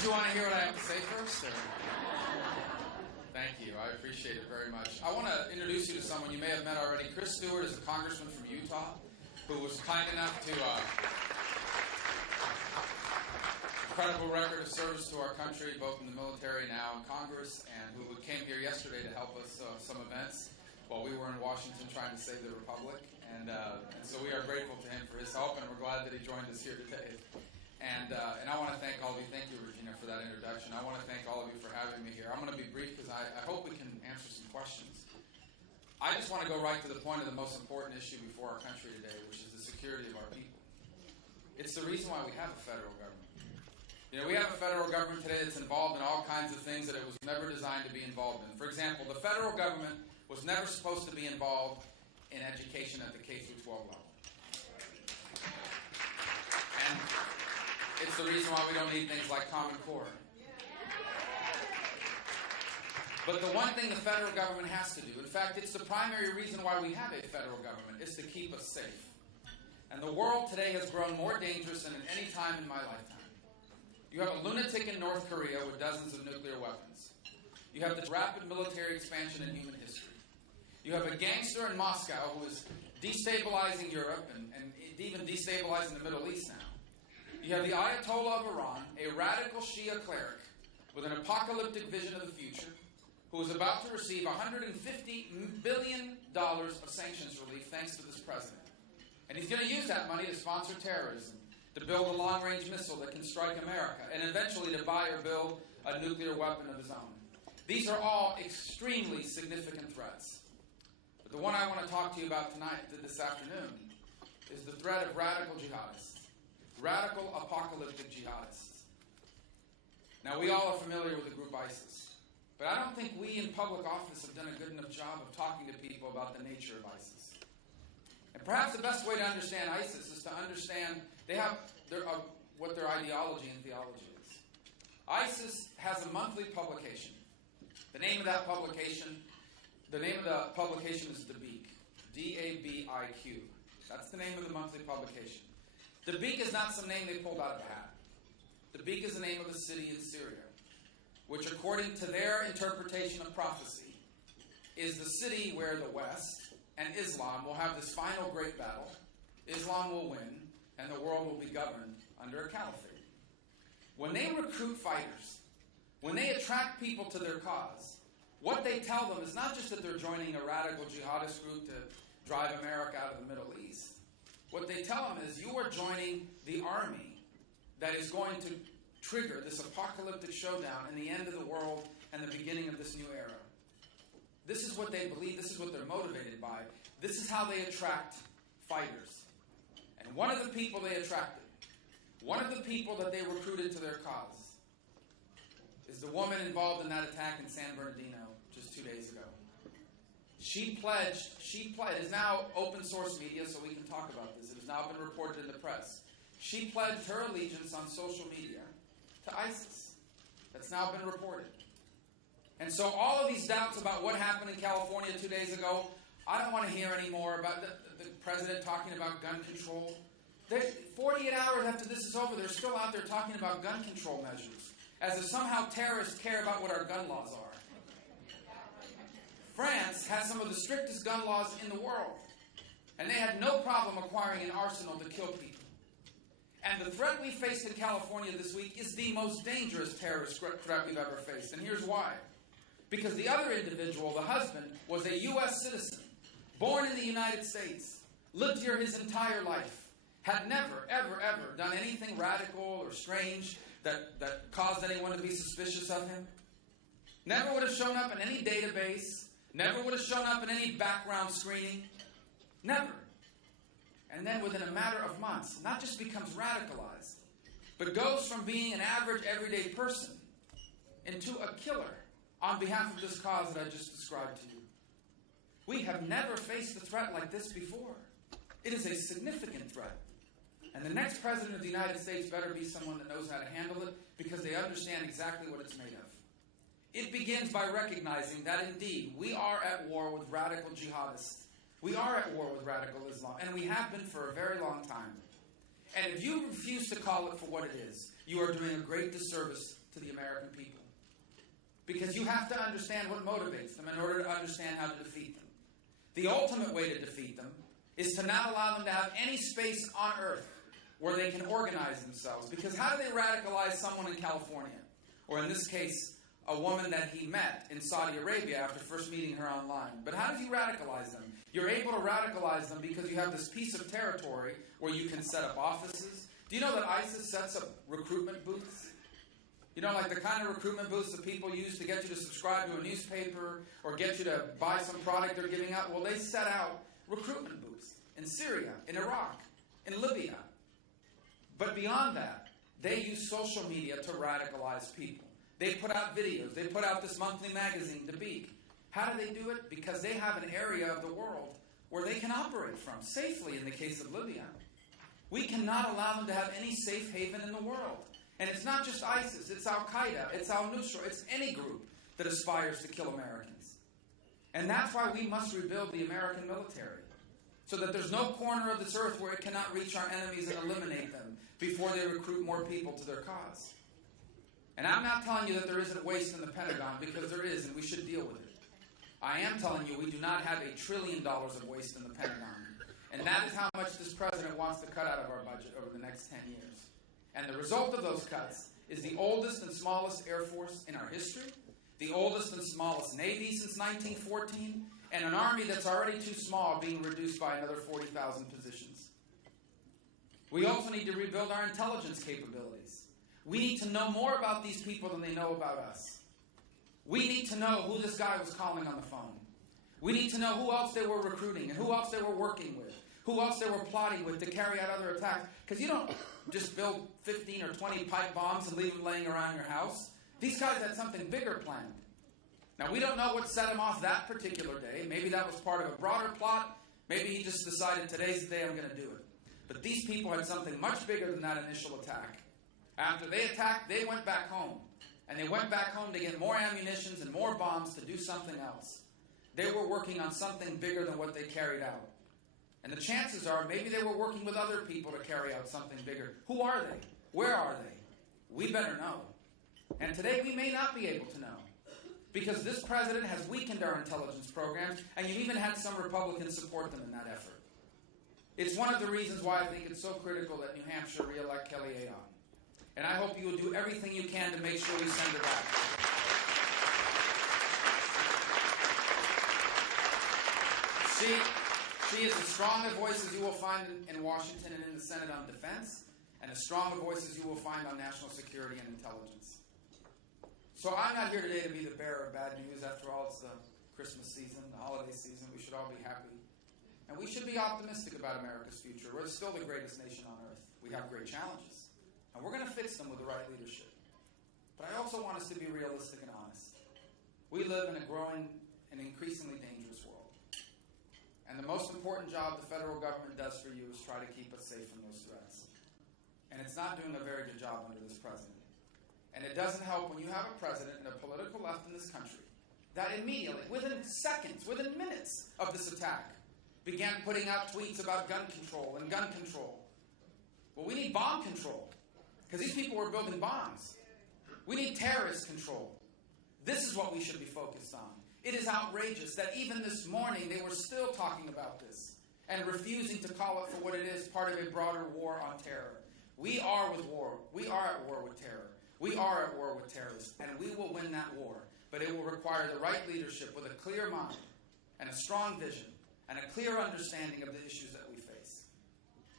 Don't you want to hear what I have to say first? Or? Thank you. I appreciate it very much. I want to introduce you to someone you may have met already. Chris Stewart is a congressman from Utah who was kind enough to incredible record of service to our country, both in the military now in Congress, and who came here yesterday to help us some events while we were in Washington trying to save the Republic. And so we are grateful to him for his help, and we're glad that he joined us here today. And I want to thank all of you. Thank you, Regina, for that introduction. I want to thank all of you for having me here. I'm going to be brief because I hope we can answer some questions. I just want to go right to the point of the most important issue before our country today, which is the security of our people. It's the reason why we have a federal government. You know, we have a federal government today that's involved in all kinds of things that it was never designed to be involved in. For example, the federal government was never supposed to be involved in education at the K-12 level. And it's the reason why we don't need things like Common Core. But the one thing the federal government has to do, in fact, it's the primary reason why we have a federal government, is to keep us safe. And the world today has grown more dangerous than at any time in my lifetime. You have a lunatic in North Korea with dozens of nuclear weapons. You have the rapid military expansion in human history. You have a gangster in Moscow who is destabilizing Europe and even destabilizing the Middle East now. You have the Ayatollah of Iran, a radical Shia cleric with an apocalyptic vision of the future, who is about to receive $150 billion of sanctions relief thanks to this president. And he's going to use that money to sponsor terrorism, to build a long-range missile that can strike America, and eventually to buy or build a nuclear weapon of his own. These are all extremely significant threats. But the one I want to talk to you about tonight, this afternoon, is the threat of radical jihadists, radical apocalyptic jihadists. Now, we all are familiar with the group ISIS, but I don't think we in public office have done a good enough job of talking to people about the nature of ISIS. And perhaps the best way to understand ISIS is to understand what their ideology and theology is. ISIS has a monthly publication. The name of the publication is Dominick, D-A-B-I-Q. That's the name of the monthly publication. Dominick is not some name they pulled out of a hat. Dominick is the name of a city in Syria, which, according to their interpretation of prophecy, is the city where the West and Islam will have this final great battle. Islam will win, and the world will be governed under a caliphate. When they recruit fighters, when they attract people to their cause, what they tell them is not just that they're joining a radical jihadist group to drive America out of the Middle East. What they tell them is, you are joining the army that is going to trigger this apocalyptic showdown and the end of the world and the beginning of this new era. This is what they believe. This is what they're motivated by. This is how they attract fighters. And one of the people they attracted, one of the people that they recruited to their cause, is the woman involved in that attack in San Bernardino just 2 days ago. She pledged, it is now open source media, so we can talk about this. It has now been reported in the press. She pledged her allegiance on social media to ISIS. That's now been reported. And so all of these doubts about what happened in California 2 days ago, I don't want to hear any more about the president talking about gun control. 48 hours after this is over, they're still out there talking about gun control measures, as if somehow terrorists care about what our gun laws are. France has some of the strictest gun laws in the world, and they had no problem acquiring an arsenal to kill people. And the threat we faced in California this week is the most dangerous terrorist threat we've ever faced. And here's why. Because the other individual, the husband, was a U.S. citizen, born in the United States, lived here his entire life, had never, ever, ever done anything radical or strange that caused anyone to be suspicious of him. Never would have shown up in any database. Never would have shown up in any background screening. Never. And then within a matter of months, not just becomes radicalized, but goes from being an average, everyday person into a killer on behalf of this cause that I just described to you. We have never faced a threat like this before. It is a significant threat. And the next president of the United States better be someone that knows how to handle it, because they understand exactly what it's made of. It begins by recognizing that indeed we are at war with radical jihadists. We are at war with radical Islam, and we have been for a very long time. And if you refuse to call it for what it is, you are doing a great disservice to the American people. Because you have to understand what motivates them in order to understand how to defeat them. The ultimate way to defeat them is to not allow them to have any space on earth where they can organize themselves. Because how do they radicalize someone in California? Or in this case, a woman that he met in Saudi Arabia after first meeting her online. But how does he radicalize them? You're able to radicalize them because you have this piece of territory where you can set up offices. Do you know that ISIS sets up recruitment booths? You know, like the kind of recruitment booths that people use to get you to subscribe to a newspaper or get you to buy some product they're giving out? Well, they set out recruitment booths in Syria, in Iraq, in Libya. But beyond that, they use social media to radicalize people. They put out videos. They put out this monthly magazine, Dominick. How do they do it? Because they have an area of the world where they can operate from, safely in the case of Libya. We cannot allow them to have any safe haven in the world. And it's not just ISIS, it's Al-Qaeda, it's Al-Nusra, it's any group that aspires to kill Americans. And that's why we must rebuild the American military, so that there's no corner of this earth where it cannot reach our enemies and eliminate them before they recruit more people to their cause. And I'm not telling you that there isn't waste in the Pentagon, because there is, and we should deal with it. I am telling you we do not have $1 trillion of waste in the Pentagon. And that is how much this president wants to cut out of our budget over the next 10 years. And the result of those cuts is the oldest and smallest Air Force in our history, the oldest and smallest Navy since 1914, and an Army that's already too small being reduced by another 40,000 positions. We also need to rebuild our intelligence capabilities. We need to know more about these people than they know about us. We need to know who this guy was calling on the phone. We need to know who else they were recruiting and who else they were working with, who else they were plotting with to carry out other attacks. Because you don't just build 15 or 20 pipe bombs and leave them laying around your house. These guys had something bigger planned. Now, we don't know what set him off that particular day. Maybe that was part of a broader plot. Maybe he just decided, today's the day I'm going to do it. But these people had something much bigger than that initial attack. After they attacked, they went back home. And they went back home to get more ammunitions and more bombs to do something else. They were working on something bigger than what they carried out. And the chances are maybe they were working with other people to carry out something bigger. Who are they? Where are they? We better know. And today we may not be able to know. Because this president has weakened our intelligence programs, and you've even had some Republicans support them in that effort. It's one of the reasons why I think it's so critical that New Hampshire re-elect Kelly Aon. And I hope you will do everything you can to make sure we send her back. She is as strong a voice as you will find in Washington and in the Senate on defense, and as strong a voice as you will find on national security and intelligence. So I'm not here today to be the bearer of bad news. After all, it's the Christmas season, the holiday season. We should all be happy. And we should be optimistic about America's future. We're still the greatest nation on earth. We have great challenges. And we're going to fix them with the right leadership. But I also want us to be realistic and honest. We live in a growing and increasingly dangerous world. And the most important job the federal government does for you is try to keep us safe from those threats. And it's not doing a very good job under this president. And it doesn't help when you have a president and a political left in this country that immediately, within seconds, within minutes of this attack, began putting out tweets about gun control and gun control. Well, we need bomb control, because these people were building bombs. We need terrorist control. This is what we should be focused on. It is outrageous that even this morning they were still talking about this and refusing to call it for what it is, part of a broader war on terror. We are with war. We are at war with terror. We are at war with terrorists, and we will win that war. But it will require the right leadership with a clear mind and a strong vision and a clear understanding of the issues that we face.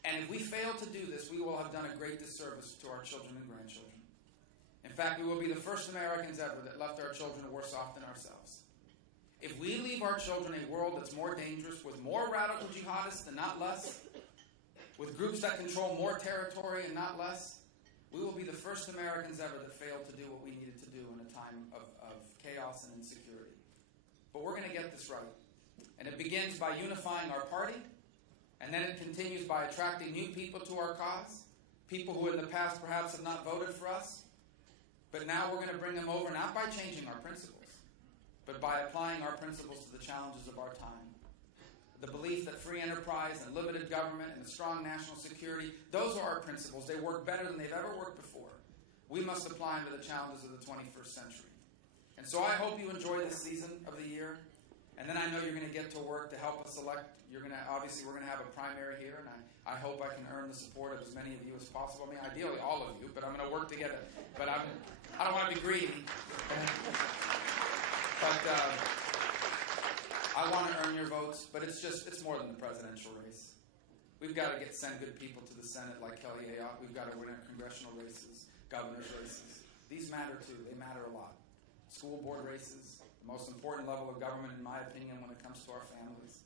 And if we fail to do this, we will have done a great disservice to our children and grandchildren. In fact, we will be the first Americans ever that left our children worse off than ourselves. If we leave our children a world that's more dangerous, with more radical jihadists and not less, with groups that control more territory and not less, we will be the first Americans ever that failed to do what we needed to do in a time of chaos and insecurity. But we're going to get this right. And it begins by unifying our party, and then it continues by attracting new people to our cause, people who in the past perhaps have not voted for us. But now we're going to bring them over, not by changing our principles, but by applying our principles to the challenges of our time. The belief that free enterprise and limited government and strong national security, those are our principles. They work better than they've ever worked before. we must apply them to the challenges of the 21st century. And so I hope you enjoy this season of the year. And then I know you're going to get to work to help us elect. Obviously, we're going to have a primary here, and I hope I can earn the support of as many of you as possible. I mean, ideally, all of you, but I'm going to work together. But I don't want to be greedy. But I want to earn your votes, but it's more than the presidential race. We've got to send good people to the Senate like Kelly Ayotte. We've got to win our congressional races, governor's races. These matter too. They matter a lot. School board races, the most important level of government, in my opinion, when it comes to our families.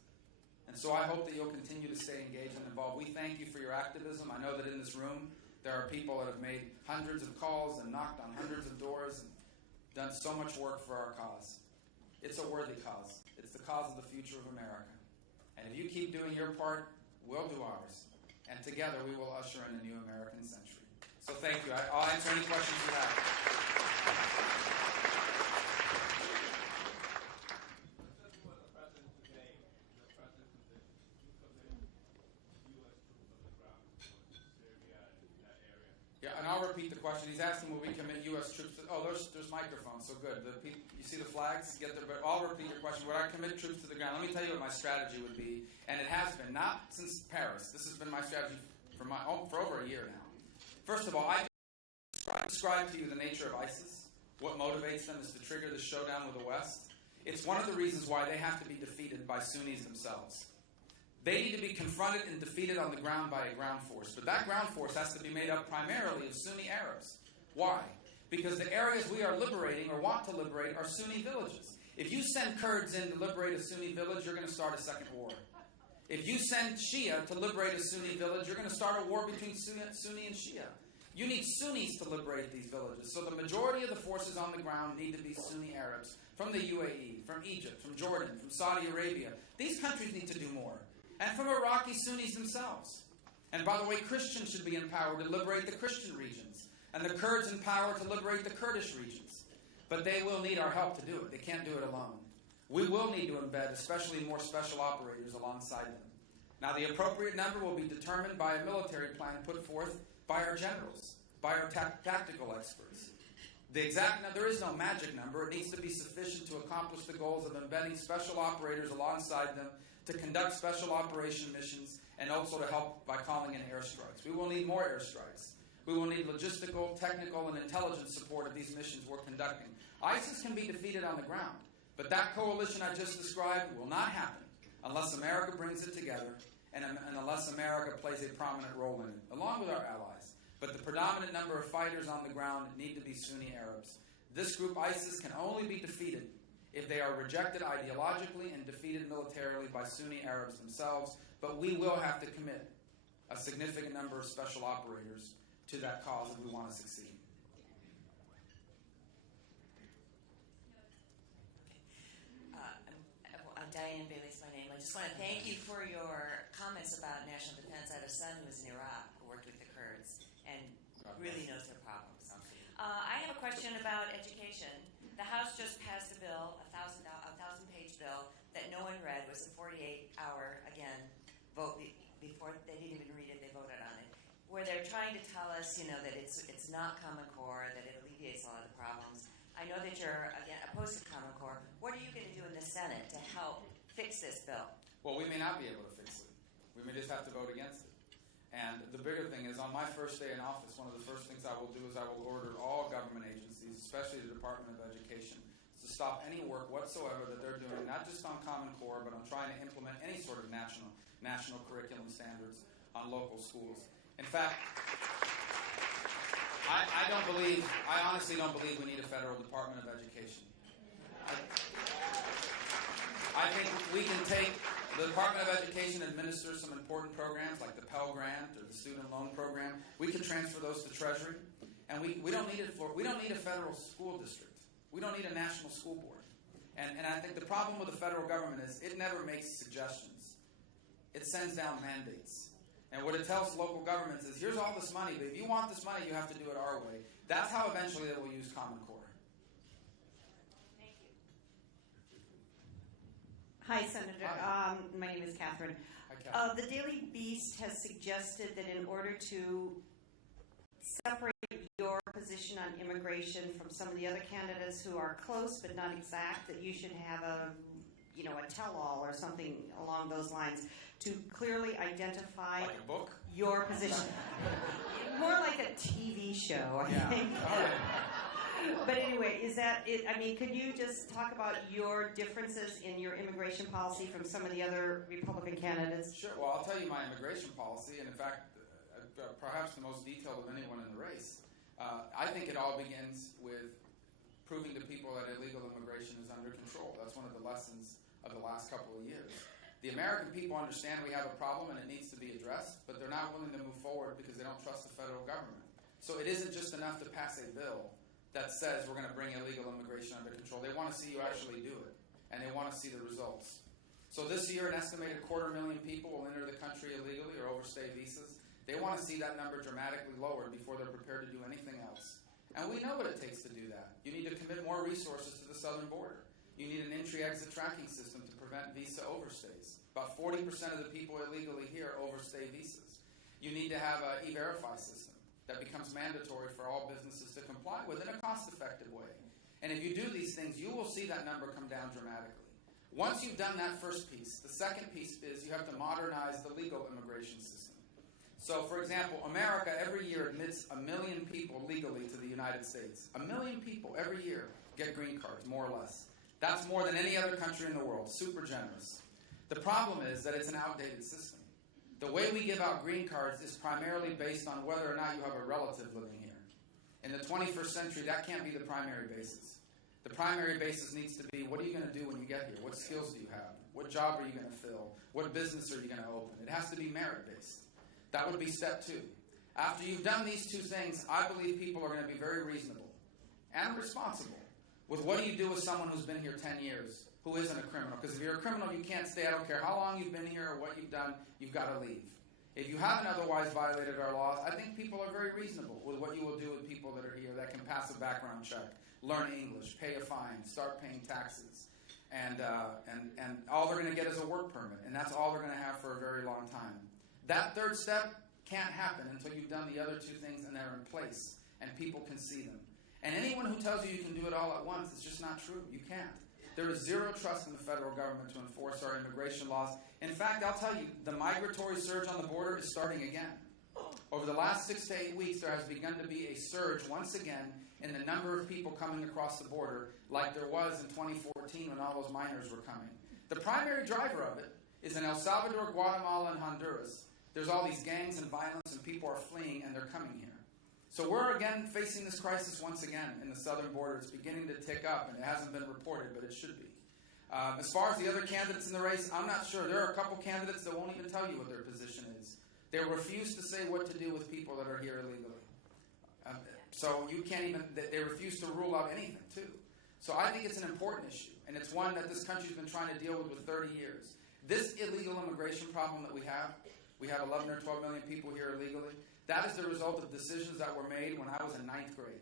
And so I hope that you'll continue to stay engaged and involved. We thank you for your activism. I know that in this room there are people that have made hundreds of calls and knocked on hundreds of doors and done so much work for our cause. It's a worthy cause. It's the cause of the future of America. And if you keep doing your part, we'll do ours. And together we will usher in a new American century. So thank you. I'll answer any questions you have. Yeah, and I'll repeat the question. He's asking, will we commit U.S. troops to... Oh, there's microphones, so good. You see the flags? Get there, but I'll repeat your question. Would I commit troops to the ground? Let me tell you what my strategy would be, and it has been, not since Paris. This has been my strategy for over a year now. First of all, I describe to you the nature of ISIS. What motivates them is to trigger the showdown with the West. It's one of the reasons why they have to be defeated by Sunnis themselves. They need to be confronted and defeated on the ground by a ground force. But that ground force has to be made up primarily of Sunni Arabs. Why? Because the areas we are liberating or want to liberate are Sunni villages. If you send Kurds in to liberate a Sunni village, you're going to start a second war. If you send Shia to liberate a Sunni village, you're going to start a war between Sunni and Shia. You need Sunnis to liberate these villages. So the majority of the forces on the ground need to be Sunni Arabs from the UAE, from Egypt, from Jordan, from Saudi Arabia. These countries need to do more. And from Iraqi Sunnis themselves. And by the way, Christians should be empowered to liberate the Christian regions, and the Kurds empowered to liberate the Kurdish regions. But they will need our help to do it. They can't do it alone. We will need to embed especially more special operators alongside them. Now, the appropriate number will be determined by a military plan put forth by our generals, by our tactical experts. The exact number, there is no magic number. It needs to be sufficient to accomplish the goals of embedding special operators alongside them to conduct special operation missions, and also to help by calling in airstrikes. We will need more airstrikes. We will need logistical, technical, and intelligence support of these missions we're conducting. ISIS can be defeated on the ground, but that coalition I just described will not happen unless America brings it together and unless America plays a prominent role in it, along with our allies. But the predominant number of fighters on the ground need to be Sunni Arabs. This group, ISIS, can only be defeated if they are rejected ideologically and defeated militarily by Sunni Arabs themselves, but we will have to commit a significant number of special operators to that cause if we want to succeed. I'm Diane Bailey's my name. I just want to thank you for your comments about national defense. I have a son who was in Iraq who worked with the Kurds and really knows their problems. I have a question about education. The House just passed a bill, a 1,000-page bill, that no one read. It was a 48-hour, again, vote before they didn't even read it, they voted on it, where they're trying to tell us, that it's not Common Core, that it alleviates a lot of the problems. I know that you're, again, opposed to Common Core. What are you going to do in the Senate to help fix this bill? Well, we may not be able to fix it. We may just have to vote against it. And the bigger thing is, on my first day in office, one of the first things I will do is I will order all government agencies, especially the Department of Education, to stop any work whatsoever that they're doing, not just on Common Core, but on trying to implement any sort of national curriculum standards on local schools. In fact, I honestly don't believe we need a federal Department of Education. I think we can take the Department of Education administers some important programs like the Pell Grant or the Student Loan Program. We can transfer those to Treasury, and we don't need we don't need a federal school district. We don't need a national school board. And I think the problem with the federal government is it never makes suggestions. It sends down mandates. And what it tells local governments is, here's all this money, but if you want this money, you have to do it our way. That's how eventually they will use Common Core. Thank you. Hi, Senator. Hi. My name is Catherine. Hi, Catherine. The Daily Beast has suggested that in order to separate your position on immigration from some of the other candidates who are close but not exact, that you should have a tell-all or something along those lines to clearly identify Like a book? your position. More like a TV show, I think. All right. But anyway, is that it? I mean, could you just talk about your differences in your immigration policy from some of the other Republican candidates? Sure. Well, I'll tell you my immigration policy, and in fact, perhaps the most detailed of anyone in the race. I think it all begins with proving to people that illegal immigration is under control. That's one of the lessons of the last couple of years. The American people understand we have a problem and it needs to be addressed, but they're not willing to move forward because they don't trust the federal government. So it isn't just enough to pass a bill that says we're going to bring illegal immigration under control. They want to see you actually do it, and they want to see the results. So this year, an estimated 250,000 people will enter the country illegally or overstay visas. They want to see that number dramatically lowered before they're prepared to do anything else. And we know what it takes to do that. You need to commit more resources to the southern border. You need an entry-exit tracking system to prevent visa overstays. About 40% of the people illegally here overstay visas. You need to have an E-Verify system that becomes mandatory for all businesses to comply with in a cost-effective way. And if you do these things, you will see that number come down dramatically. Once you've done that first piece, the second piece is you have to modernize the legal immigration system. So, for example, America every year admits 1 million people legally to the United States. 1 million people every year get green cards, more or less. That's more than any other country in the world. Super generous. The problem is that it's an outdated system. The way we give out green cards is primarily based on whether or not you have a relative living here. In the 21st century, that can't be the primary basis. The primary basis needs to be, what are you going to do when you get here? What skills do you have? What job are you going to fill? What business are you going to open? It has to be merit-based. That would be step 2. After you've done these two things, I believe people are going to be very reasonable and responsible with what do you do with someone who's been here 10 years, who isn't a criminal. Because if you're a criminal, you can't stay. I don't care how long you've been here or what you've done, you've got to leave. If you haven't otherwise violated our laws, I think people are very reasonable with what you will do with people that are here that can pass a background check, learn English, pay a fine, start paying taxes. And all they're going to get is a work permit. And that's all they're going to have for a very long time. That third step can't happen until you've done the other two things and they're in place and people can see them. And anyone who tells you you can do it all at once, it's just not true. You can't. There is zero trust in the federal government to enforce our immigration laws. In fact, I'll tell you, the migratory surge on the border is starting again. Over the last 6 to 8 weeks, there has begun to be a surge once again in the number of people coming across the border like there was in 2014 when all those minors were coming. The primary driver of it is in El Salvador, Guatemala, and Honduras. There's all these gangs and violence and people are fleeing and they're coming here. So we're again facing this crisis once again in the southern border. It's beginning to tick up, and it hasn't been reported, but it should be. As far as the other candidates in the race, I'm not sure. There are a couple candidates that won't even tell you what their position is. They refuse to say what to do with people that are here illegally. So you can't even, they refuse to rule out anything, too. So I think it's an important issue, and it's one that this country's been trying to deal with 30 years. This illegal immigration problem that we have 11 or 12 million people here illegally. That is the result of decisions that were made when I was in 9th grade.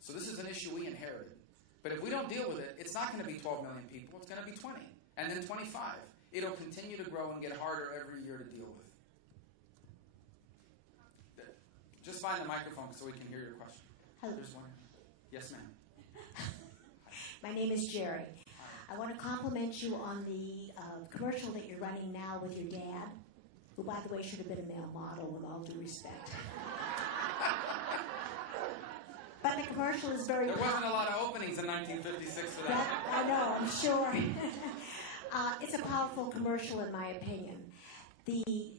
So this is an issue we inherited. But if we don't deal with it, it's not going to be 12 million people. It's going to be 20, and then 25. It'll continue to grow and get harder every year to deal with. Just find the microphone so we can hear your question. Hello. There's one. Yes, ma'am. My name is Jerry. I want to compliment you on the commercial that you're running now with your dad, who, by the way, should have been a male model with all due respect. But the commercial is very There wasn't a lot of openings in 1956 for that. I know, I'm sure. It's a powerful commercial, in my opinion. The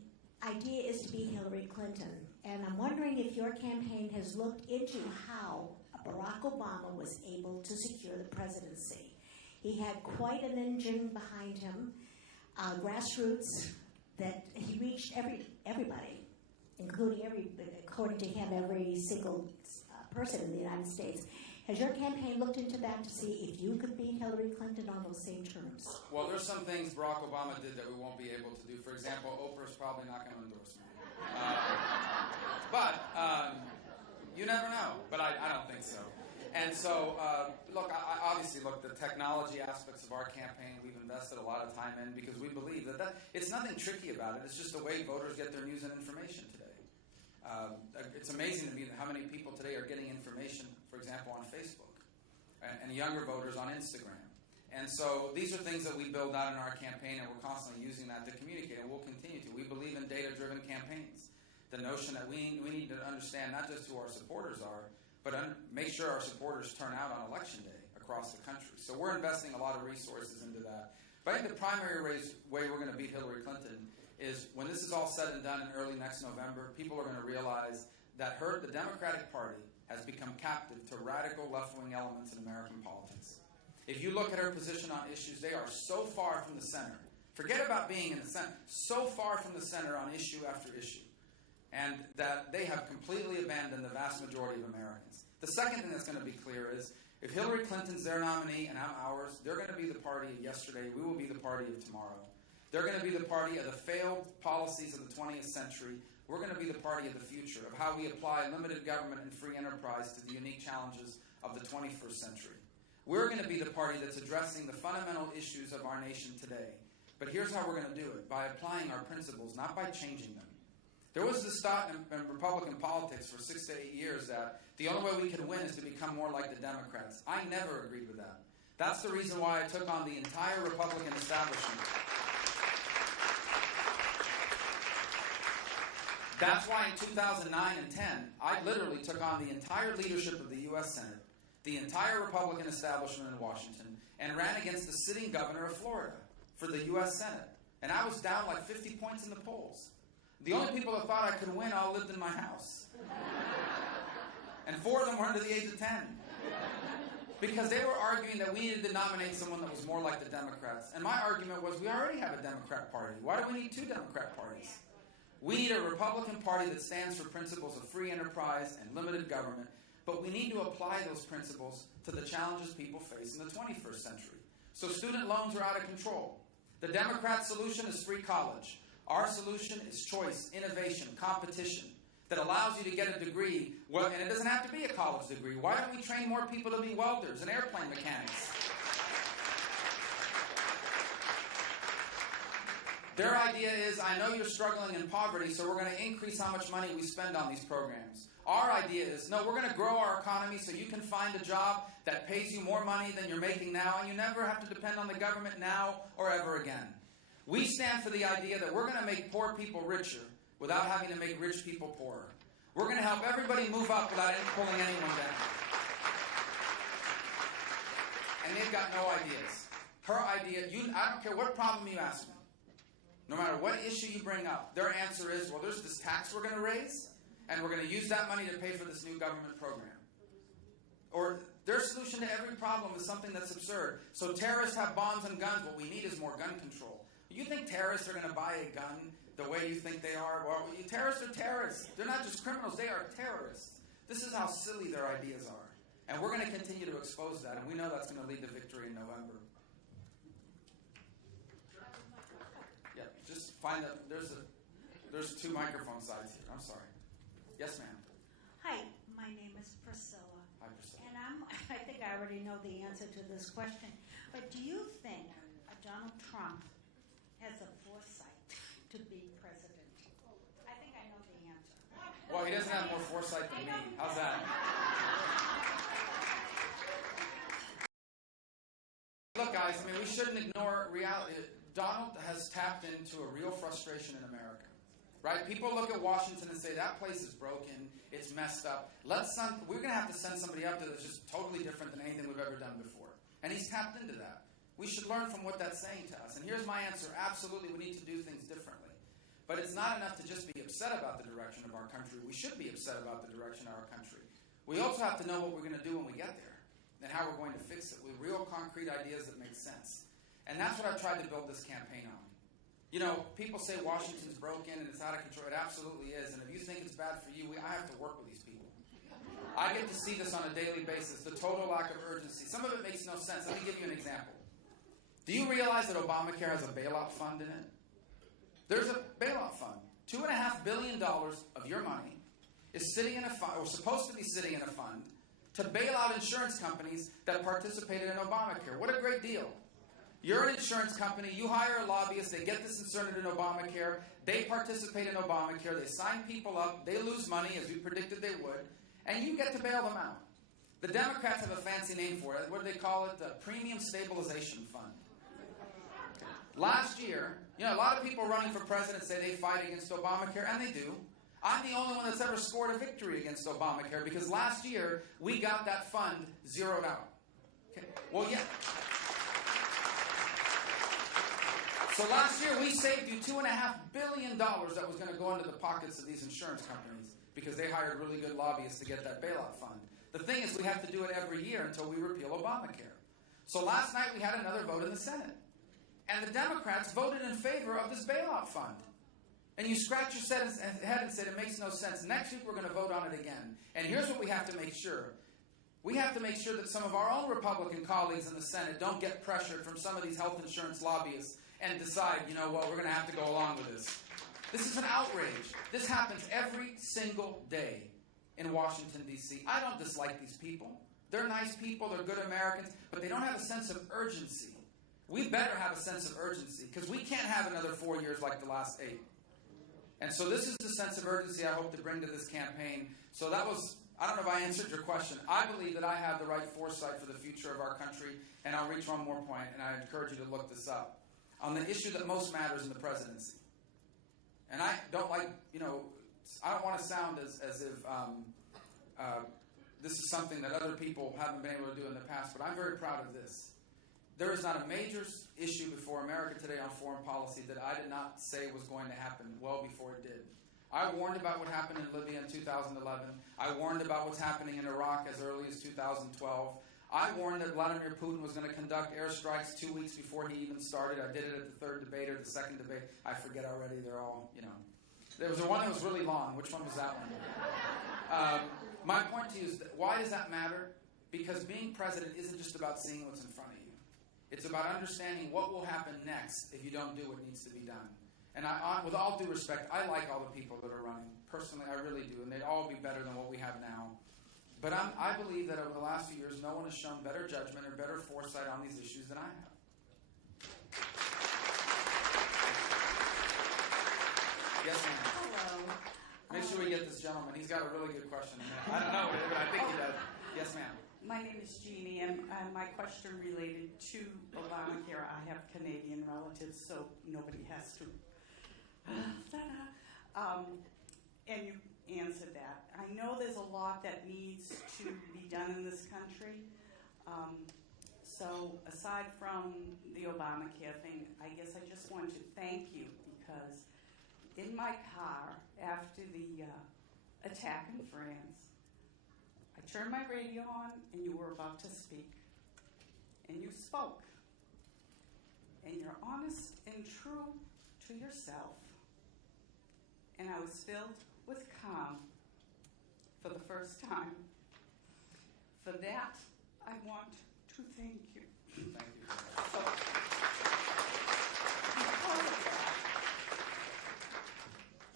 idea is to beat Hillary Clinton, and I'm wondering if your campaign has looked into how Barack Obama was able to secure the presidency. He had quite an engine behind him, grassroots, that he reached everybody, including according to him, every single person in the United States. Has your campaign looked into that to see if you could beat Hillary Clinton on those same terms? Well, there's some things Barack Obama did that we won't be able to do. For example, Oprah's probably not going to endorse me. But you never know. But I don't think so. And so, look, obviously, the technology aspects of our campaign, we've invested a lot of time in because we believe that it's nothing tricky about it. It's just the way voters get their news and information today. It's amazing to me how many people today are getting information, for example, on Facebook, and younger voters on Instagram. And so these are things that we build out in our campaign, and we're constantly using that to communicate, and we'll continue to. We believe in data-driven campaigns. The notion that we need to understand not just who our supporters are, but make sure our supporters turn out on Election Day across the country. So we're investing a lot of resources into that. But I think the primary way we're going to beat Hillary Clinton is when this is all said and done in early next November, people are going to realize that the Democratic Party has become captive to radical left-wing elements in American politics. If you look at her position on issues, they are so far from the center. Forget about being in the center. So far from the center on issue after issue. And that they have completely abandoned the vast majority of Americans. The second thing that's going to be clear is if Hillary Clinton's their nominee and I'm ours, they're going to be the party of yesterday. We will be the party of tomorrow. They're going to be the party of the failed policies of the 20th century. We're going to be the party of the future, of how we apply limited government and free enterprise to the unique challenges of the 21st century. We're going to be the party that's addressing the fundamental issues of our nation today. But here's how we're going to do it, by applying our principles, not by changing them. There was this thought in Republican politics for 6 to 8 years that the only way we could win is to become more like the Democrats. I never agreed with that. That's the reason why I took on the entire Republican establishment. That's why in 2009 and 10, I literally took on the entire leadership of the U.S. Senate, the entire Republican establishment in Washington, and ran against the sitting governor of Florida for the U.S. Senate. And I was down like 50 points in the polls. The only people that thought I could win all lived in my house. And 4 of them were under the age of 10. Because they were arguing that we needed to nominate someone that was more like the Democrats. And my argument was, we already have a Democrat Party. Why do we need 2 Democrat parties? We need a Republican Party that stands for principles of free enterprise and limited government, but we need to apply those principles to the challenges people face in the 21st century. So student loans are out of control. The Democrat solution is free college. Our solution is choice, innovation, competition that allows you to get a degree, and it doesn't have to be a college degree. Why don't we train more people to be welders and airplane mechanics? Their idea is, I know you're struggling in poverty, so we're going to increase how much money we spend on these programs. Our idea is, no, we're going to grow our economy so you can find a job that pays you more money than you're making now, and you never have to depend on the government now or ever again. We stand for the idea that we're going to make poor people richer without having to make rich people poorer. We're going to help everybody move up without pulling anyone down. And they've got no ideas. Her idea, I don't care what problem you ask me. No matter what issue you bring up, their answer is, well, there's this tax we're going to raise, and we're going to use that money to pay for this new government program. Or their solution to every problem is something that's absurd. So terrorists have bombs and guns. What we need is more gun control. You think terrorists are going to buy a gun the way you think they are? Well, terrorists are terrorists. They're not just criminals. They are terrorists. This is how silly their ideas are. And we're going to continue to expose that, and we know that's going to lead to victory in November. Yeah, just find that there's 2 microphone sides here. I'm sorry. Yes, ma'am. Hi, my name is Priscilla. Hi, Priscilla. And I think I already know the answer to this question. But do you think Donald Trump has the foresight to be president? I think I know the answer. Well, he doesn't have more foresight than me. How's that? Look, guys, I mean, we shouldn't ignore reality. Donald has tapped into a real frustration in America. Right? People look at Washington and say, that place is broken, it's messed up. We're going to have to send somebody up there that's just totally different than anything we've ever done before. And he's tapped into that. We should learn from what that's saying to us. And here's my answer. Absolutely, we need to do things differently. But it's not enough to just be upset about the direction of our country. We should be upset about the direction of our country. We also have to know what we're going to do when we get there and how we're going to fix it with real concrete ideas that make sense. And that's what I've tried to build this campaign on. You know, people say Washington's broken and it's out of control. It absolutely is. And if you think it's bad for you, I have to work with these people. I get to see this on a daily basis, the total lack of urgency. Some of it makes no sense. Let me give you an example. Do you realize that Obamacare has a bailout fund in it? There's a bailout fund. $2.5 billion of your money is sitting in a fund, or supposed to be sitting in a fund, to bail out insurance companies that participated in Obamacare. What a great deal. You're an insurance company. You hire a lobbyist. They get this inserted in Obamacare. They participate in Obamacare. They sign people up. They lose money, as we predicted they would. And you get to bail them out. The Democrats have a fancy name for it. What do they call it? The Premium Stabilization Fund. Last year, a lot of people running for president say they fight against Obamacare, and they do. I'm the only one that's ever scored a victory against Obamacare because last year we got that fund zeroed out. Okay. Well, yeah. So last year we saved you $2.5 billion that was going to go into the pockets of these insurance companies because they hired really good lobbyists to get that bailout fund. The thing is we have to do it every year until we repeal Obamacare. So last night we had another vote in the Senate. And the Democrats voted in favor of this bailout fund. And you scratch your head and said, it makes no sense. Next week we're going to vote on it again. And here's what we have to make sure. We have to make sure that some of our own Republican colleagues in the Senate don't get pressured from some of these health insurance lobbyists and decide, we're going to have to go along with this. This is an outrage. This happens every single day in Washington, D.C. I don't dislike these people. They're nice people. They're good Americans. But they don't have a sense of urgency. We better have a sense of urgency because we can't have another 4 years like the last 8. And so this is the sense of urgency I hope to bring to this campaign. So that was, I don't know if I answered your question. I believe that I have the right foresight for the future of our country. And I'll reach one more point, and I encourage you to look this up. On the issue that most matters in the presidency. And I don't like, I don't want to sound as if this is something that other people haven't been able to do in the past, but I'm very proud of this. There is not a major issue before America today on foreign policy that I did not say was going to happen well before it did. I warned about what happened in Libya in 2011. I warned about what's happening in Iraq as early as 2012. I warned that Vladimir Putin was going to conduct airstrikes 2 weeks before he even started. I did it at the third debate or the second debate. I forget already. They're all, There was one that was really long. Which one was that one? My point to you is, why does that matter? Because being president isn't just about seeing what's in front of you. It's about understanding what will happen next if you don't do what needs to be done. And with all due respect, I like all the people that are running. Personally, I really do. And they'd all be better than what we have now. But I believe that over the last few years, no one has shown better judgment or better foresight on these issues than I have. Yes, ma'am. Hello. Make sure we get this gentleman. He's got a really good question. I don't know, but I think he does. Yes, ma'am. My name is Jeannie, and my question related to Obamacare. I have Canadian relatives, so nobody has to. And you answered that. I know there's a lot that needs to be done in this country. So aside from the Obamacare thing, I guess I just want to thank you because in my car after the attack in France, I turned my radio on and you were about to speak. And you spoke. And you're honest and true to yourself. And I was filled with calm for the first time. For that, I want to thank you. Thank you. So, because of that,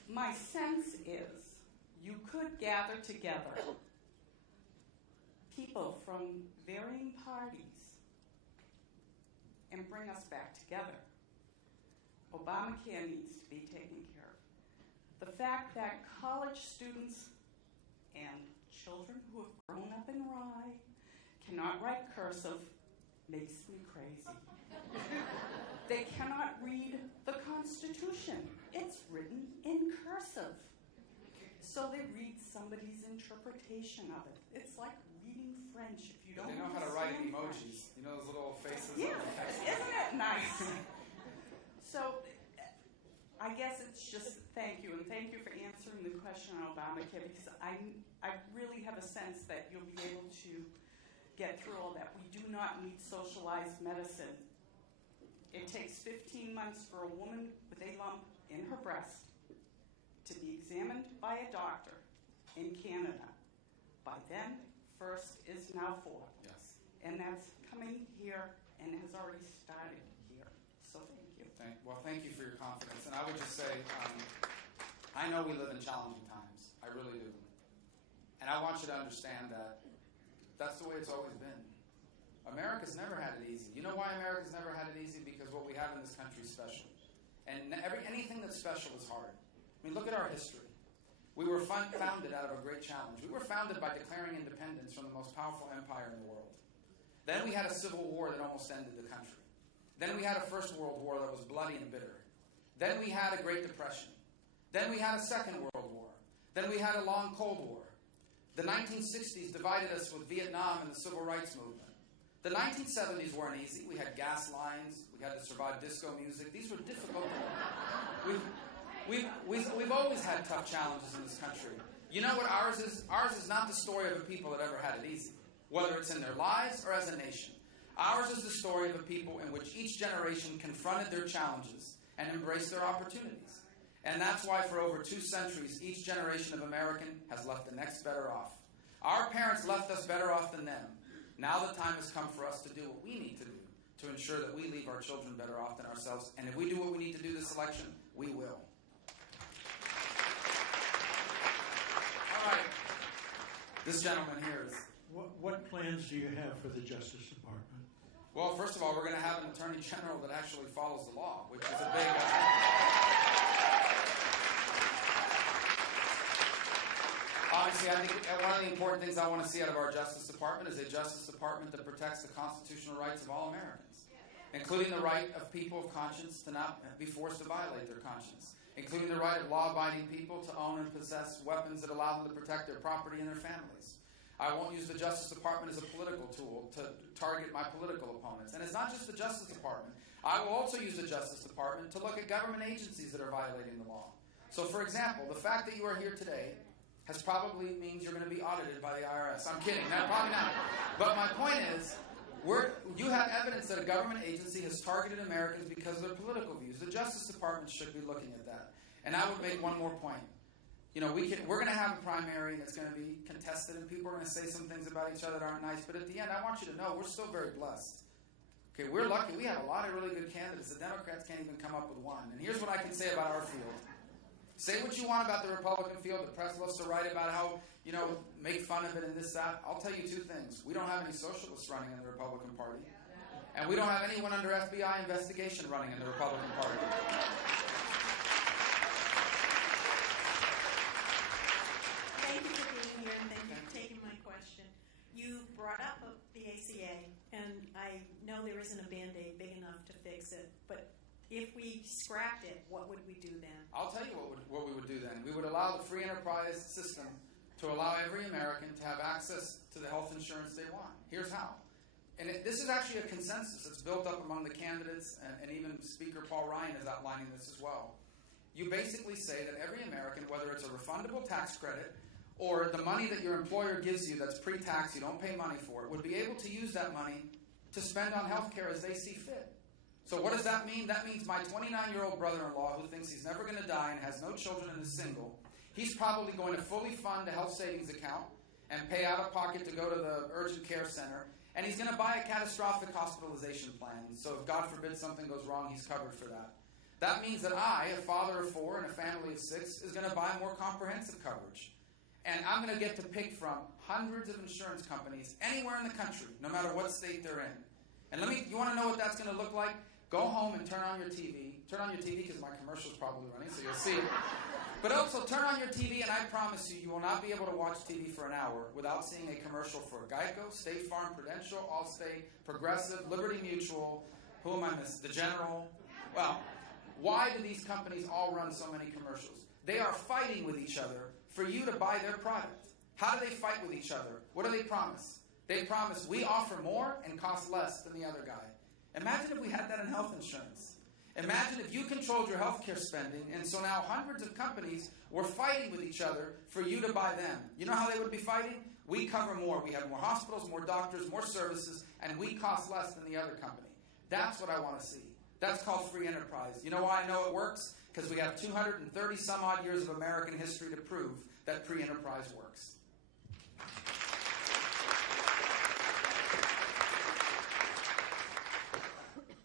my sense is you could gather together people from varying parties and bring us back together. Obamacare needs to be taken care of. The fact that college students and children who have grown up in Rye cannot write cursive makes me crazy. They cannot read the Constitution. It's written in cursive. So they read somebody's interpretation of it. It's like reading French if you don't understand. They know how to write emojis. French. You know those little faces? Yeah, isn't it nice? So I guess it's just thank you, and thank you for answering the question on Obamacare, because I really have a sense that you'll be able to get through all that. We do not need socialized medicine. It takes 15 months for a woman with a lump in her breast to be examined by a doctor in Canada. By then, first is now 4. Yes. And that's coming here and has already started here. So thank you. Thank you for your confidence. And I would just say, I know we live in challenging times. I really do. And I want you to understand that that's the way it's always been. America's never had it easy. You know why America's never had it easy? Because what we have in this country is special. And anything that's special is hard. I mean, look at our history. We were founded out of a great challenge. We were founded by declaring independence from the most powerful empire in the world. Then we had a civil war that almost ended the country. Then we had a First World War that was bloody and bitter. Then we had a Great Depression. Then we had a Second World War. Then we had a long Cold War. The 1960s divided us with Vietnam and the Civil Rights Movement. The 1970s weren't easy. We had gas lines. We had to survive disco music. These were difficult. We've always had tough challenges in this country. You know what ours is? Ours is not the story of a people that ever had it easy, whether it's in their lives or as a nation. Ours is the story of a people in which each generation confronted their challenges and embraced their opportunities. And that's why for over 2 centuries, each generation of American has left the next better off. Our parents left us better off than them. Now the time has come for us to do what we need to do to ensure that we leave our children better off than ourselves. And if we do what we need to do this election, we will. All right. This gentleman here is... What plans do you have for the Justice Department? Well, first of all, we're going to have an Attorney General that actually follows the law, which is a big... Obviously, I think one of the important things I want to see out of our Justice Department is a Justice Department that protects the constitutional rights of all Americans, including the right of people of conscience to not be forced to violate their conscience, including the right of law-abiding people to own and possess weapons that allow them to protect their property and their families. I won't use the Justice Department as a political tool to target my political opponents. And it's not just the Justice Department. I will also use the Justice Department to look at government agencies that are violating the law. So, for example, the fact that you are here today has probably means you're going to be audited by the IRS. I'm kidding. No, probably not. But my point is, you have evidence that a government agency has targeted Americans because of their political views. The Justice Department should be looking at that. And I would make one more point. You know, we're going to have a primary and it's going to be contested and people are going to say some things about each other that aren't nice. But at the end, I want you to know we're still very blessed. Okay, we're lucky. We have a lot of really good candidates. The Democrats can't even come up with one. And here's what I can say about our field. Say what you want about the Republican field. The press loves to write about how, you know, make fun of it and this, that. I'll tell you 2 things. We don't have any socialists running in the Republican Party. And we don't have anyone under FBI investigation running in the Republican Party. Thank you for being here and thank you for taking my question. You brought up the ACA, and I know there isn't a Band-Aid big enough to fix it, but if we scrapped it, what would we do then? I'll tell you what we would do then. We would allow the free enterprise system to allow every American to have access to the health insurance they want. Here's how. And this is actually a consensus that's built up among the candidates, and even Speaker Paul Ryan is outlining this as well. You basically say that every American, whether it's a refundable tax credit or the money that your employer gives you that's pre-tax, you don't pay money for it, would be able to use that money to spend on health care as they see fit. So what does that mean? That means my 29-year-old brother-in-law who thinks he's never going to die and has no children and is single, he's probably going to fully fund a health savings account and pay out of pocket to go to the urgent care center, and he's going to buy a catastrophic hospitalization plan. So if, God forbid, something goes wrong, he's covered for that. That means that I, a father of 4 and a family of 6, is going to buy more comprehensive coverage. And I'm going to get to pick from hundreds of insurance companies anywhere in the country, no matter what state they're in. And you want to know what that's going to look like? Go home and turn on your TV. Turn on your TV because my commercial's probably running, so you'll see it. But also turn on your TV, and I promise you, you will not be able to watch TV for an hour without seeing a commercial for Geico, State Farm, Prudential, Allstate, Progressive, Liberty Mutual. Who am I missing? The General. Well, why do these companies all run so many commercials? They are fighting with each other for you to buy their product. How do they fight with each other? What do they promise? They promise we offer more and cost less than the other guy. Imagine if we had that in health insurance. Imagine if you controlled your health care spending, and so now hundreds of companies were fighting with each other for you to buy them. You know how they would be fighting? We cover more. We have more hospitals, more doctors, more services, and we cost less than the other company. That's what I want to see. That's called free enterprise. You know why I know it works? Because we have 230 some odd years of American history to prove that free enterprise works.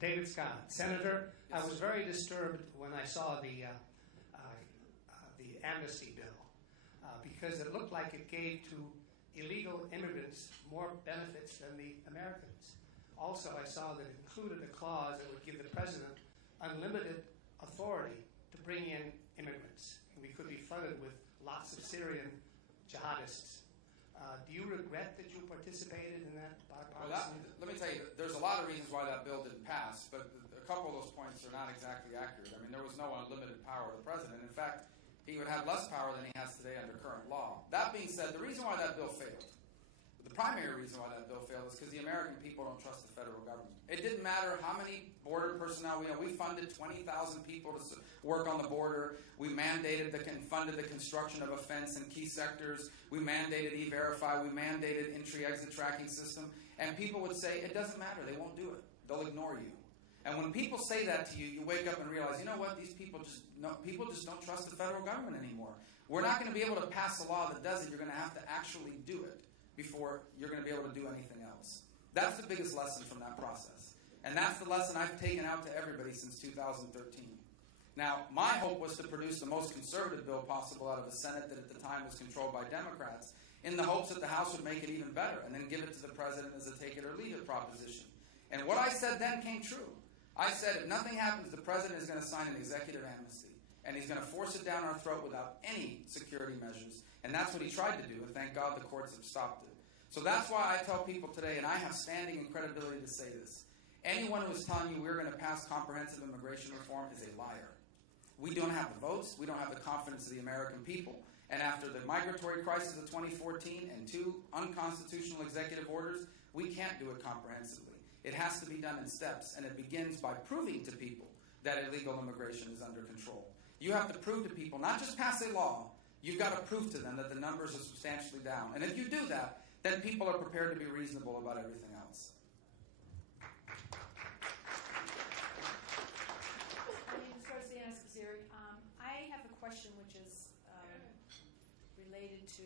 David Scott, Senator. Yes. I was very disturbed when I saw the amnesty bill because it looked like it gave to illegal immigrants more benefits than the Americans. also I saw that it included a clause that would give the president unlimited authority to bring in immigrants. We could be flooded with lots of Syrian jihadists. Do you regret that you participated in that bipartisan? Well, let me tell you, there's a lot of reasons why that bill didn't pass, but a couple of those points are not exactly accurate. I mean, there was no unlimited power of the president. In fact, he would have less power than he has today under current law. That being said, the reason why that bill failed, the primary reason why that bill failed is because the American people don't trust the federal government. It didn't matter how many border personnel we had. We funded 20,000 people to work on the border. We mandated and funded the construction of a fence in key sectors. We mandated E-Verify. We mandated entry-exit tracking system. And people would say, it doesn't matter. They won't do it. They'll ignore you. And when people say that to you, you wake up and realize, you know what? These people just don't trust the federal government anymore. We're not going to be able to pass a law that does it. You're going to have to actually do it before you're going to be able to do anything else. That's the biggest lesson from that process. And that's the lesson I've taken out to everybody since 2013. Now, my hope was to produce the most conservative bill possible out of a Senate that at the time was controlled by Democrats, in the hopes that the House would make it even better and then give it to the president as a take-it-or-leave-it proposition. And what I said then came true. I said if nothing happens, the president is going to sign an executive amnesty, and he's going to force it down our throat without any security measures. And that's what he tried to do, and thank God the courts have stopped it. So that's why I tell people today, and I have standing and credibility to say this, anyone who is telling you we're going to pass comprehensive immigration reform is a liar. We don't have the votes. We don't have the confidence of the American people. And after the migratory crisis of 2014 and 2 unconstitutional executive orders, we can't do it comprehensively. It has to be done in steps, and it begins by proving to people that illegal immigration is under control. You have to prove to people, not just pass a law, you've got to prove to them that the numbers are substantially down. And if you do that, then people are prepared to be reasonable about everything else. My name is Rosanna Skaziri. I have a question which is related to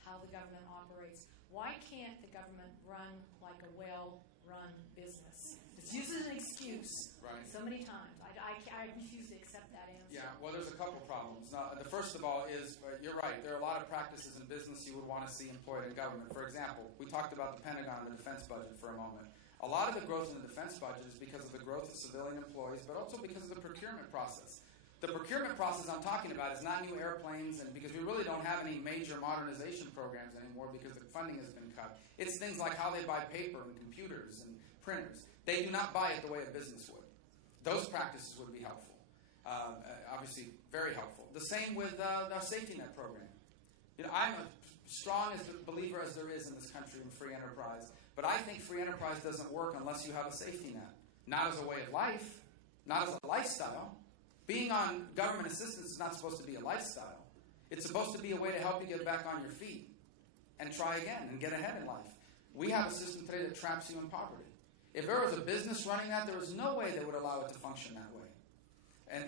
how the government operates. Why can't the government run like a well-run business? It's used as an excuse so many times. I refuse to accept that answer. Yeah, well, there's a couple problems. Now, the first of all is, you're right, there are a lot of practices in business you would want to see employed in government. For example, we talked about the Pentagon and the defense budget for a moment. A lot of the growth in the defense budget is because of the growth of civilian employees, but also because of the procurement process. The procurement process I'm talking about is not new airplanes, and because we really don't have any major modernization programs anymore because the funding has been cut. It's things like how they buy paper and computers and printers. They do not buy it the way a business would. Those practices would be helpful. Obviously, very helpful. The same with our safety net program. You know, I'm as strong as a believer as there is in this country in free enterprise, but I think free enterprise doesn't work unless you have a safety net. Not as a way of life, not as a lifestyle. Being on government assistance is not supposed to be a lifestyle. It's supposed to be a way to help you get back on your feet and try again and get ahead in life. We have a system today that traps you in poverty. If there was a business running that, there was no way they would allow it to function that way.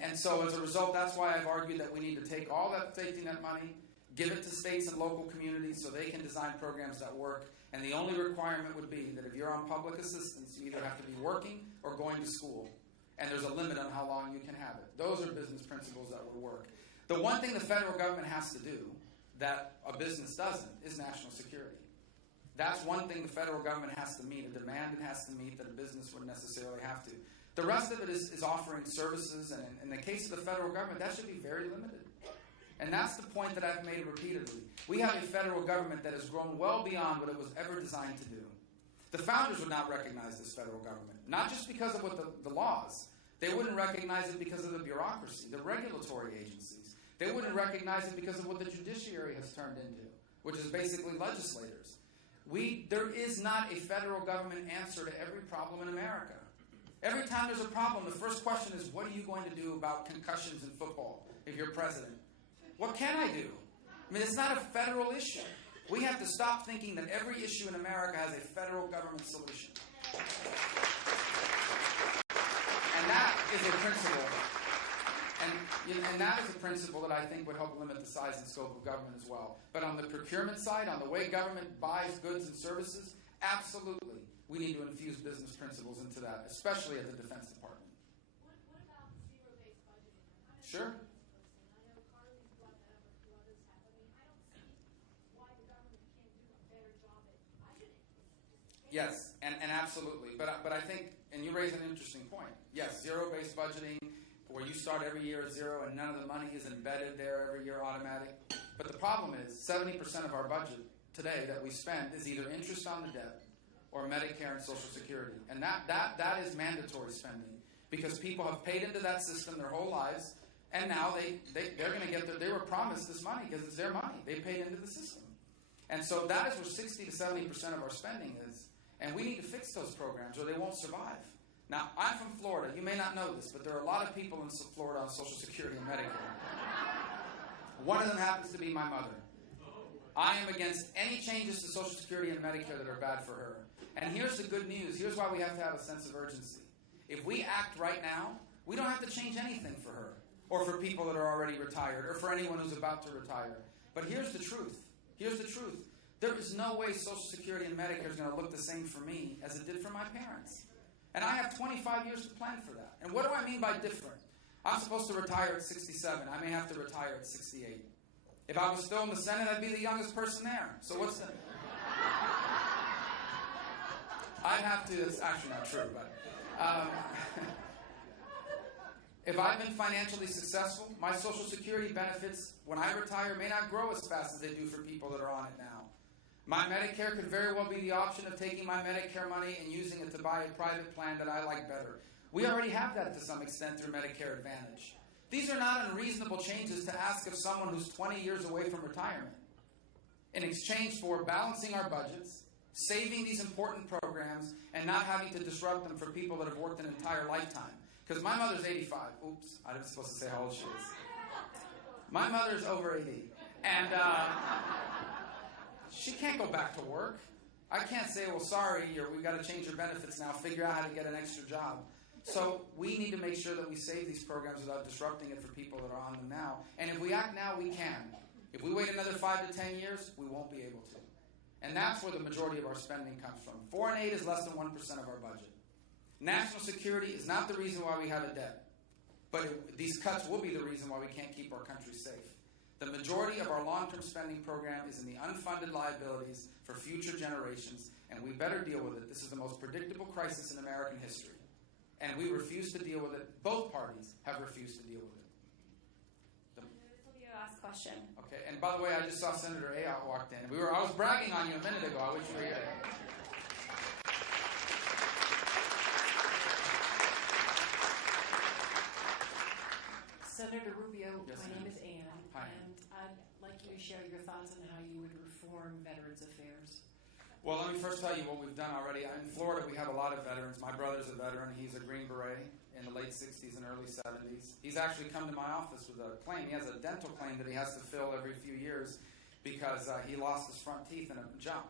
And so as a result, that's why I've argued that we need to take all that safety net money, give it to states and local communities so they can design programs that work. And the only requirement would be that if you're on public assistance, you either have to be working or going to school. And there's a limit on how long you can have it. Those are business principles that would work. The one thing the federal government has to do that a business doesn't is national security. That's one thing the federal government has to meet, a demand it has to meet that a business wouldn't necessarily have to. The rest of it is offering services, and in the case of the federal government, that should be very limited. And that's the point that I've made repeatedly. We have a federal government that has grown well beyond what it was ever designed to do. The founders would not recognize this federal government, not just because of what the laws. They wouldn't recognize it because of the bureaucracy, the regulatory agencies. They wouldn't recognize it because of what the judiciary has turned into, which is basically legislators. There is not a federal government answer to every problem in America. Every time there's a problem, the first question is, what are you going to do about concussions in football if you're president? What can I do? I mean, it's not a federal issue. We have to stop thinking that every issue in America has a federal government solution. And that is a principle. And that is a principle that I think would help limit the size and scope of government as well. But on the procurement side, on the way government buys goods and services, absolutely, we need to infuse business principles into that, especially at the Defense Department. What about zero-based budgeting? Sure. I know Carly's brought that up, or a few others have. I mean, I don't see why the government can't do a better job at budgeting. Yes, and absolutely. But I think, and you raise an interesting point. Yes, zero-based budgeting, where you start every year at zero and none of the money is embedded there every year automatic. But the problem is 70% of our budget today that we spend is either interest on the debt or Medicare and Social Security. And that is mandatory spending because people have paid into that system their whole lives, and now they're going to get they were promised this money because it's their money. They paid into the system. And so that is where 60 to 70% of our spending is. And we need to fix those programs or they won't survive. Now, I'm from Florida. You may not know this, but there are a lot of people in Florida on Social Security and Medicare. One of them happens to be my mother. I am against any changes to Social Security and Medicare that are bad for her. And here's the good news. Here's why we have to have a sense of urgency. If we act right now, we don't have to change anything for her or for people that are already retired or for anyone who's about to retire. But here's the truth. Here's the truth. There is no way Social Security and Medicare is going to look the same for me as it did for my parents. And I have 25 years to plan for that. And what do I mean by different? I'm supposed to retire at 67. I may have to retire at 68. If I was still in the Senate, I'd be the youngest person there. So what's the... I'd have to... It's actually not true, but... if I've been financially successful, my Social Security benefits, when I retire, may not grow as fast as they do for people that are on it now. My Medicare could very well be the option of taking my Medicare money and using it to buy a private plan that I like better. We already have that to some extent through Medicare Advantage. These are not unreasonable changes to ask of someone who's 20 years away from retirement in exchange for balancing our budgets, saving these important programs, and not having to disrupt them for people that have worked an entire lifetime. Because my mother's 85. Oops, I was supposed to say how old she is. My mother's over 80. And she can't go back to work. I can't say, well, sorry, we've got to change your benefits now. Figure out how to get an extra job. So we need to make sure that we save these programs without disrupting it for people that are on them now. And if we act now, we can. If we wait another 5 to 10 years, we won't be able to. And that's where the majority of our spending comes from. Foreign aid is less than 1% of our budget. National security is not the reason why we have a debt. But these cuts will be the reason why we can't keep our country safe. The majority of our long-term spending program is in the unfunded liabilities for future generations, and we better deal with it. This is the most predictable crisis in American history. And we refuse to deal with it. Both parties have refused to deal with it. This will be your last question. Okay, and by the way, I just saw Senator Ayotte walked in. I was bragging on you a minute ago. I wish you were here. Senator Rubio, Yes, my name is Ann, Hi. and I'd like you to share your thoughts on how you would reform Veterans Affairs. Well, let me first tell you what we've done already. In Florida, we have a lot of veterans. My brother's a veteran. He's a Green Beret in the late 60s and early 70s. He's actually come to my office with a claim. He has a dental claim that he has to fill every few years because he lost his front teeth in a jump.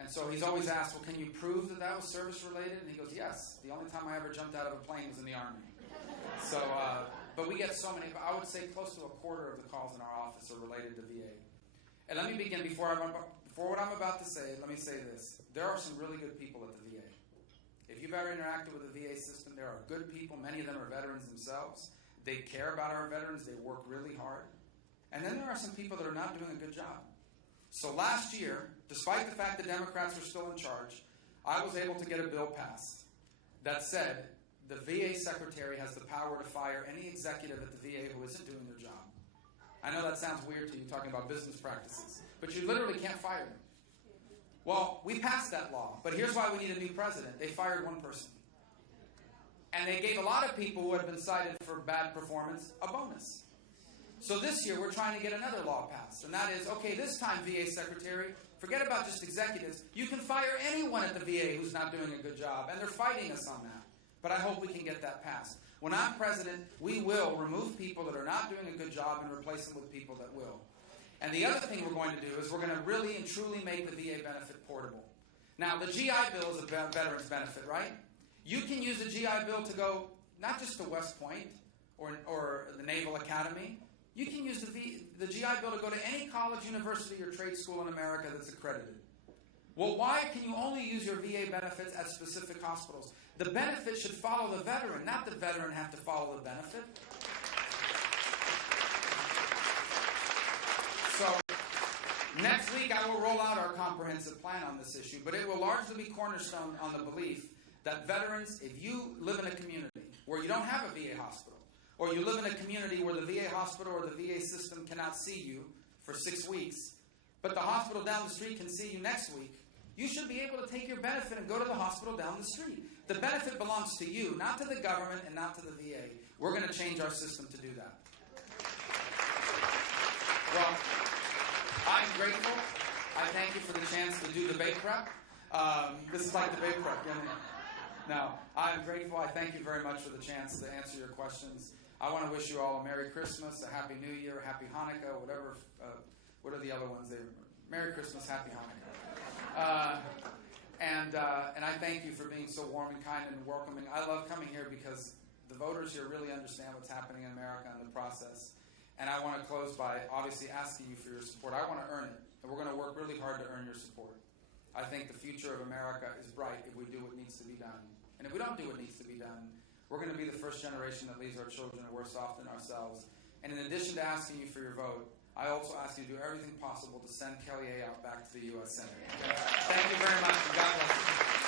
And so he's always asked, well, can you prove that that was service-related? And he goes, yes. The only time I ever jumped out of a plane was in the Army. So, but we get so many. I would say close to a quarter of the calls in our office are related to VA. And let me begin before what I'm about to say, let me say this. There are some really good people at the VA. If you've ever interacted with the VA system, there are good people. Many of them are veterans themselves. They care about our veterans. They work really hard. And then there are some people that are not doing a good job. So last year, despite the fact the Democrats were still in charge, I was able to get a bill passed that said the VA secretary has the power to fire any executive at the VA who isn't doing their job. I know that sounds weird to you, talking about business practices, but you literally can't fire them. Well, we passed that law, but here's why we need a new president. They fired one person. And they gave a lot of people who had been cited for bad performance a bonus. So this year, we're trying to get another law passed, and that is, okay, this time, VA secretary, forget about just executives. You can fire anyone at the VA who's not doing a good job, and they're fighting us on that. But I hope we can get that passed. When I'm president, we will remove people that are not doing a good job and replace them with people that will. And the other thing we're going to do is we're going to really and truly make the VA benefit portable. Now, the GI Bill is a veteran's benefit, right? You can use the GI Bill to go not just to West Point or the Naval Academy. You can use the GI Bill to go to any college, university, or trade school in America that's accredited. Well, why can you only use your VA benefits at specific hospitals? The benefit should follow the veteran, not the veteran have to follow the benefit. So Next week, I will roll out our comprehensive plan on this issue, but it will largely be cornerstone on the belief that veterans, if you live in a community where you don't have a VA hospital, or you live in a community where the VA hospital or the VA system cannot see you for 6 weeks, but the hospital down the street can see you next week, you should be able to take your benefit and go to the hospital down the street. The benefit belongs to you, not to the government and not to the VA. We're going to change our system to do that. Well, I'm grateful. I thank you for the chance to do debate prep. This is like debate prep. No, I'm grateful. I thank you very much for the chance to answer your questions. I want to wish you all a Merry Christmas, a Happy New Year, a Happy Hanukkah, whatever. What are the other ones? Merry Christmas, Happy Hanukkah. And I thank you for being so warm and kind and welcoming. I love coming here because the voters here really understand what's happening in America and the process. And I want to close by obviously asking you for your support. I want to earn it, and we're going to work really hard to earn your support. I think the future of America is bright if we do what needs to be done. And if we don't do what needs to be done, we're going to be the first generation that leaves our children worse off than ourselves. And in addition to asking you for your vote, I also ask you to do everything possible to send Kelly A. out back to the U.S. Senate. Thank you very much, and God bless you.